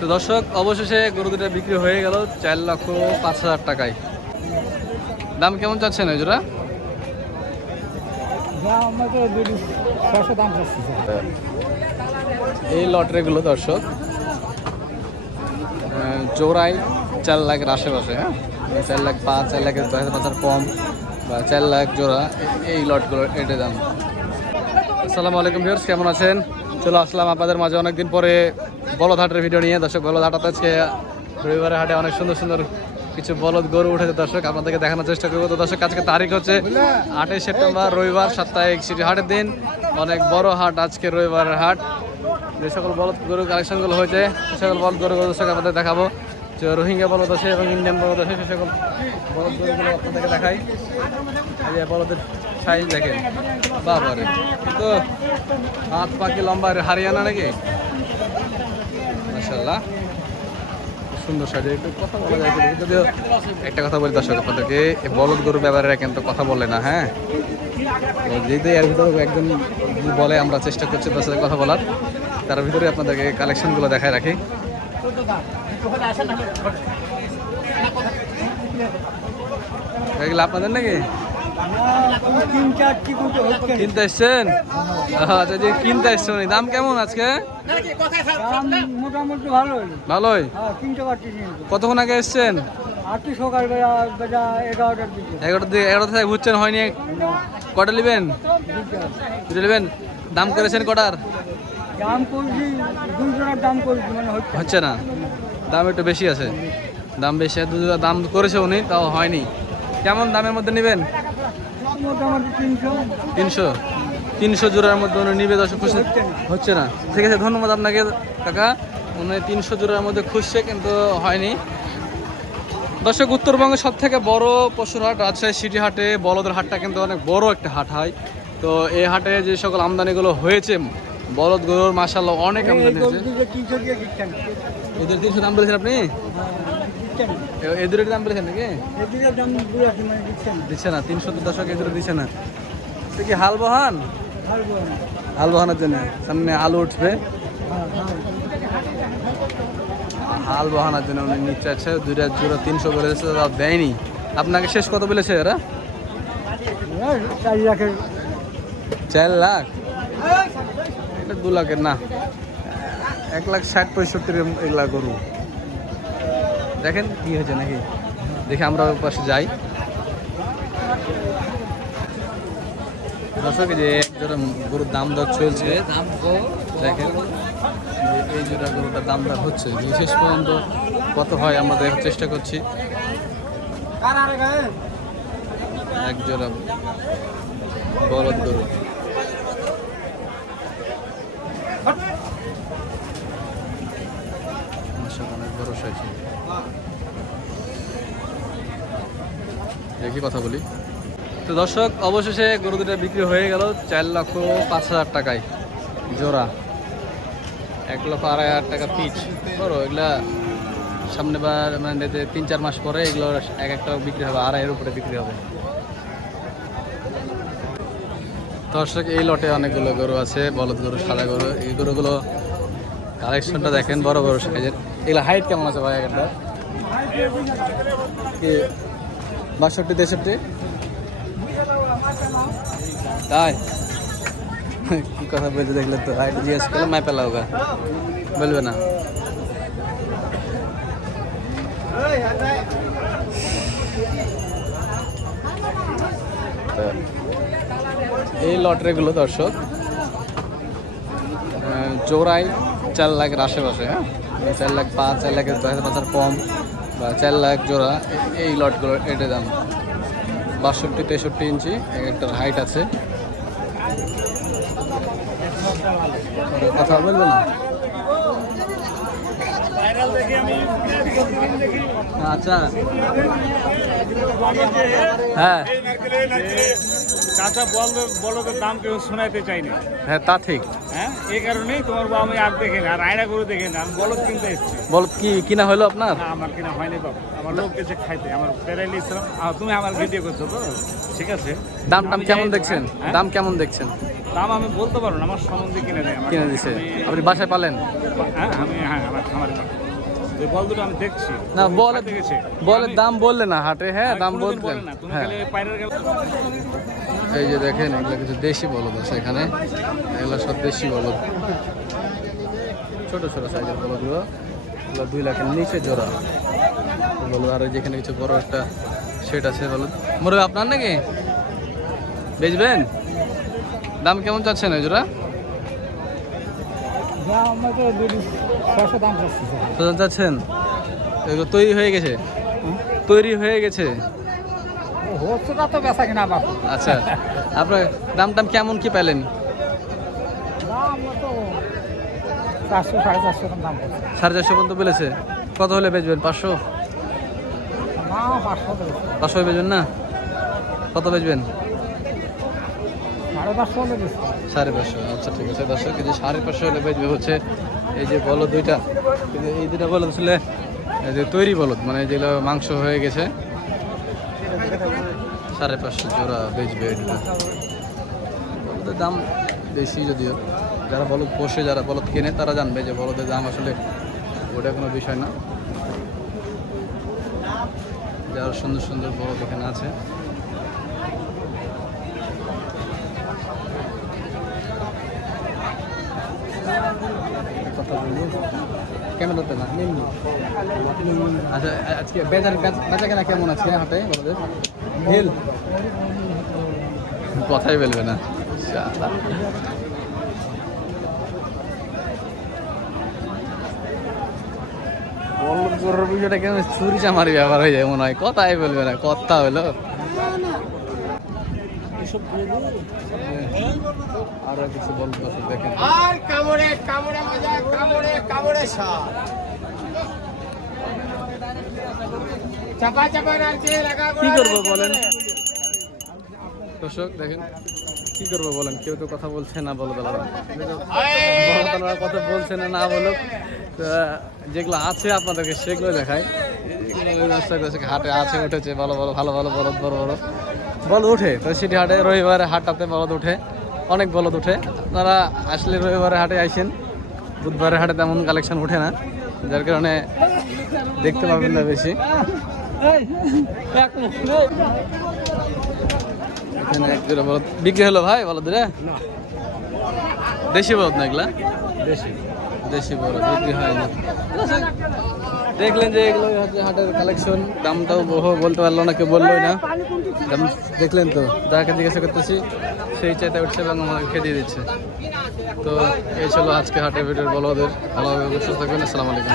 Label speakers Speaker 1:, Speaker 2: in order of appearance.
Speaker 1: তো দর্শক, অবশেষে গরু দুটো বিক্রি হয়ে গেল চার লক্ষ পাঁচ হাজার টাকায়। দাম কেমন চাচ্ছেন ওই জোড়া
Speaker 2: আমরা তো দুটো ছশো দাম চাচ্ছি
Speaker 1: এই লটারিগুলো দর্শক জোড়ায় চার লাখের আশেপাশে হ্যাঁ? চার লাখ পাঁচ, চার লাখের দশ হাজার কম বা চার লাখ জোড়া এই লটগুলো এটে দাম। আসসালামু আলাইকুম ভিউয়ার্স, কেমন আছেন? চলো আসলাম আপনাদের মাঝে অনেকদিন পরে বলদ হাটের ভিডিও নিয়ে। দর্শক বলদ হাটাতে আজকে রবিবারের হাটে অনেক সুন্দর সুন্দর কিছু বলদ গরু উঠেছে। দর্শক, আপনাদেরকে দেখানোর চেষ্টা করব। তো দর্শক, আজকে তারিখ হচ্ছে আটই সেপ্টেম্বর, রবিবার সাপ্তাহিক সিটি হাটের দিন। অনেক বড় হাট আজকে রবিবারের হাট। যে সকল বলদ গরু কালেকশনগুলো হয়েছে সে সকল বলদ গরু দর্শক আপনাদের দেখাবো। যে রোহিঙ্গা বলদ আছে এবং ইন্ডিয়ান বলদ আছে, সে সকল বলদ গরুগুলো আপনাদেরকে দেখাই। এই বলদের সাইজ দেখেন। বাবারে তো হাত পাখি লম্বা হারিয়ানা নাকি? মাশাল্লাহ সুন্দর সাজে কথা বলা যদিও একটা কথা বলি দর্শক আপনাদেরকে বলদ গরু ব্যাপারে কিন্তু কথা বলে না হ্যাঁ? যেহেতু এর ভিতরে একজন বলে, আমরা চেষ্টা করছি তার সাথে কথা বলার। তার ভিতরে আপনাদেরকে কালেকশনগুলো দেখায় রাখি। এগুলো আপনাদের নাকি? কিনতে আচ্ছা কিনতে। দাম কেমন আজকে?
Speaker 2: ভালোই?
Speaker 1: কতক্ষণ আগে এসছেন?
Speaker 2: এগারোটার দিকে,
Speaker 1: এগারোটা দিকে এগারোটা থেকে ঘুরছেন, হয়নি? কটা নেবেন? নেবেন? দাম করেছেন কটার?
Speaker 2: দাম হচ্ছে
Speaker 1: না। দাম একটু বেশি আছে। দাম বেশি দুটো দাম করেছে উনি, তাও হয়নি। কেমন দামের মধ্যে নেবেন?
Speaker 2: তিনশো?
Speaker 1: তিনশো জোড়ার মধ্যে উনি নিবে দশ খুশি?
Speaker 2: হচ্ছে না।
Speaker 1: ঠিক আছে ধন্যবাদ আপনাকে কাকা। উনি তিনশো জোড়ার মধ্যে খুঁজছে কিন্তু হয়নি। দর্শক উত্তরবঙ্গের সব থেকে বড় পশুর হাট রাজশাহী সিটি হাটে বলদের হাটটা কিন্তু অনেক বড় একটা হাট হয়। তো এই হাটে যে সকল আমদানিগুলো হয়েছে বলদ গরুর মাসাল্লাহ অনেক আমদানি হয়েছে।
Speaker 2: গরুটিকে তিনশো
Speaker 1: দাম বলেছেন আপনি?
Speaker 2: দিচ্ছেন?
Speaker 1: এ- দাম বলেছেন নাকি?
Speaker 2: দু মানে
Speaker 1: দিচ্ছে না তিনশো দশক এদের দিচ্ছে না। সে কি হাল বহান? হাল বহানোর জন্য। সামনে আলু উঠবে। হাল বহানোর জন্য উনি নিচ্ছে আছে। দুইটা জোড়া তিনশো বলেছে তাও দেয়নি। আপনাকে শেষ কত বলেছে এরা?
Speaker 2: চার
Speaker 1: লাখ? এটা দু লাখের না। এক লাখ ষাট পঁয়ষট্টির এগুলা গরু। দেখেন কি হয়েছে নাকি? দেখে আমরা ওই পাশে যাই। দর্শক যে এক জোড়া গরুর দাম দর চলছে। দেখেন এই জোড়া গরুটার দাম দর হচ্ছে। যে শেষ পর্যন্ত কত হয় আমরা দেখার চেষ্টা করছি। এক জোড়া বলদ গরু। মাশাআল্লাহ, সাইজ দেখি কথা বলি। তো দর্শক, অবশেষে গরু দুটো বিক্রি হয়ে গেল চার লক্ষ পাঁচ হাজার টাকায়। জোড়া। এক লক্ষ আড়াই হাজার টাকা পিচ বড়, এগুলা সামনে বার মানে তিন চার মাস পরে এগুলো এক একটা বিক্রি হবে, আড়াইয়ের উপরে বিক্রি হবে। দর্শক, এই লটে অনেকগুলো গরু আছে, বলদ গরু, সাদা গরু, এই গরুগুলো কালেকশনটা দেখেন, বড় বড় সাইজের এগুলো হাইট কেমন আছে ভাই একটা কি বাষট্টি, তেষট্টি? তাই? কি কথা বলতে দেখলে তো হাইট জিজ্ঞেস করলে মাই পেলা হোগা বলবে না। এই লটারিগুলো দর্শক জোড়ায় চার লাখের আশেপাশে হ্যাঁ? চার লাখ পাঁচ, চার লাখের দশ হাজার কম বা চার লাখ জোড়া, এই লটগুলো এটে দাম। বাষট্টি, তেষট্টি ইঞ্চি, এক একটার হাইট আছে। কথা বলবে না? আচ্ছা। হ্যাঁ।
Speaker 3: চাচা বল বলদের দাম কেউ শোনাইতে চাই না।
Speaker 1: হ্যাঁ তা ঠিক।
Speaker 3: হ্যাঁ এই কারণেই তোমার বাবা আমি আর দেখে না আর আয়না গরু দেখে না আমি বলদ কিনতে এসেছি।
Speaker 1: বল কি কিনা হলো আপনার?
Speaker 3: না আমার কিনা হয়নি বাবা। আমার লোক গেছে খাইতে আমার পেরাইলে ইসলাম আর তুমি আমার ভিডিও করছ তো ঠিক আছে?
Speaker 1: দাম টাম কেমন দেখছেন?
Speaker 3: হ্যাঁ?
Speaker 1: দাম কেমন দেখছেন?
Speaker 3: দাম আমি বলতে পারব না আমার সম্বন্ধে কিনে দেয়
Speaker 1: কিনে দিছে। আপনি বাসায় পালেন?
Speaker 3: হ্যাঁ আমি হ্যাঁ আমার খামারে আমি দেখছি।
Speaker 1: না বলে
Speaker 3: গেছে।
Speaker 1: দাম বললে না হাটে হ্যাঁ দাম বলতে
Speaker 3: বলে না, তুমি খালি পায়রার গেলে
Speaker 1: এই যে দেখেন এগুলো কিছু দেশি বলদ আছে এখানে। এগুলো সব দেশি বলদ। ছোট ছোট সাইজের বলদগুলো। এগুলো দুই লাখের নিচে জোড়া। বলদ আর ওই যেখানে কিছু বড় একটা সেট আছে বলদ। মরে আপনার নাকি? বেচবেন? দাম কেমন চাচ্ছেন ওই জোড়া? চাচ্ছেন? তৈরি হয়ে গেছে? তৈরি হয়ে গেছে?
Speaker 2: হচ্ছে তা তো বেচা কিনা
Speaker 1: আচ্ছা আপনার দাম টাম কেমন কি পেলেন?
Speaker 2: দাম তো চারশো সাড়ে চারশো দাম
Speaker 1: সাড়ে চারশো পর্যন্ত বলেছে। কত হলে বেচবেন? পাঁচশো?
Speaker 2: না পাঁচশো।
Speaker 1: বেচবেন না? কত বেচবেন?
Speaker 2: সাড়ে পাঁচশো
Speaker 1: আচ্ছা ঠিক আছে দর্শক এই যে সাড়ে পাঁচশো হলে বেচবে হচ্ছে এই যে বলদ দুইটা। এই দুইটা বলদ আসলে এই যে তৈরি বলদ মানে যেগুলো মাংস হয়ে গেছে। সাড়ে পাঁচশো জোড়া বেচবে বলদের দাম বেশি যদিও। যারা বলদ পোষে, যারা বলদ কেনে, তারা জানবে যে বলদের দাম আসলে ওটা কোনো বিষয় না। যারা সুন্দর সুন্দর বলদ এখানে আছে। কথা বলব ক্যামেরাতে না এমনি। আচ্ছা আজকে বেচার বেচা কেনা কেমন আছে হাটে হিল কথাই বলবে না। গরুর বিষয়টা কেন চুরি চামারি ব্যাপার হয়ে যায় মনে হয়। কথাই বলবে না কথা হলো। আরও কিছু বলব দেখেন।
Speaker 2: আর কামড়ে কামড়ে মজা কামড়ে কামড়ে সার চাপা চাপা রাখছে লাগা
Speaker 1: কি করব বলেন? দর্শক দেখেন কি করব বলেন? কেউ তো কথা বলছে না বলো দালারা কথা বলছে না না বলো যেগুলো আছে আপনাদেরকে সেগুলো দেখায় হাটে আছে উঠেছে ভালো ভালো ভালো ভালো বলদ বড় বড়। বলদ উঠে। তো সিটি হাটে রবিবারে হাটটাতে বলদ উঠে। অনেক বলদ উঠে। আপনারা আসলে রবিবারে হাটে আইসেন। বুধবারে হাটে তেমন কালেকশন উঠে না। যার কারণে দেখতে পাবেন না বেশি। এখানে এক জোড়া বলদ। বিক্রি হলো ভাই বলদ রে দেশি বলদ না এগুলা? দেশি। দেশি বলদ বিক্রি হয়নি দেখলেন যে এগুলো হচ্ছে হাটের কালেকশন দামটাও বহু বলতে পারল না, কেউ বললোই না। দাম দেখলেন তো, যাকে জিজ্ঞাসা করতেছি, সেই চাইতে উঠছে এবং আমাকে দিয়ে দিচ্ছে। তো এই ছিল আজকে হাটের ভিডিওর বলো ওদের ভালোভাবে সুস্থ থাকবেন, আসসালামু আলাইকুম।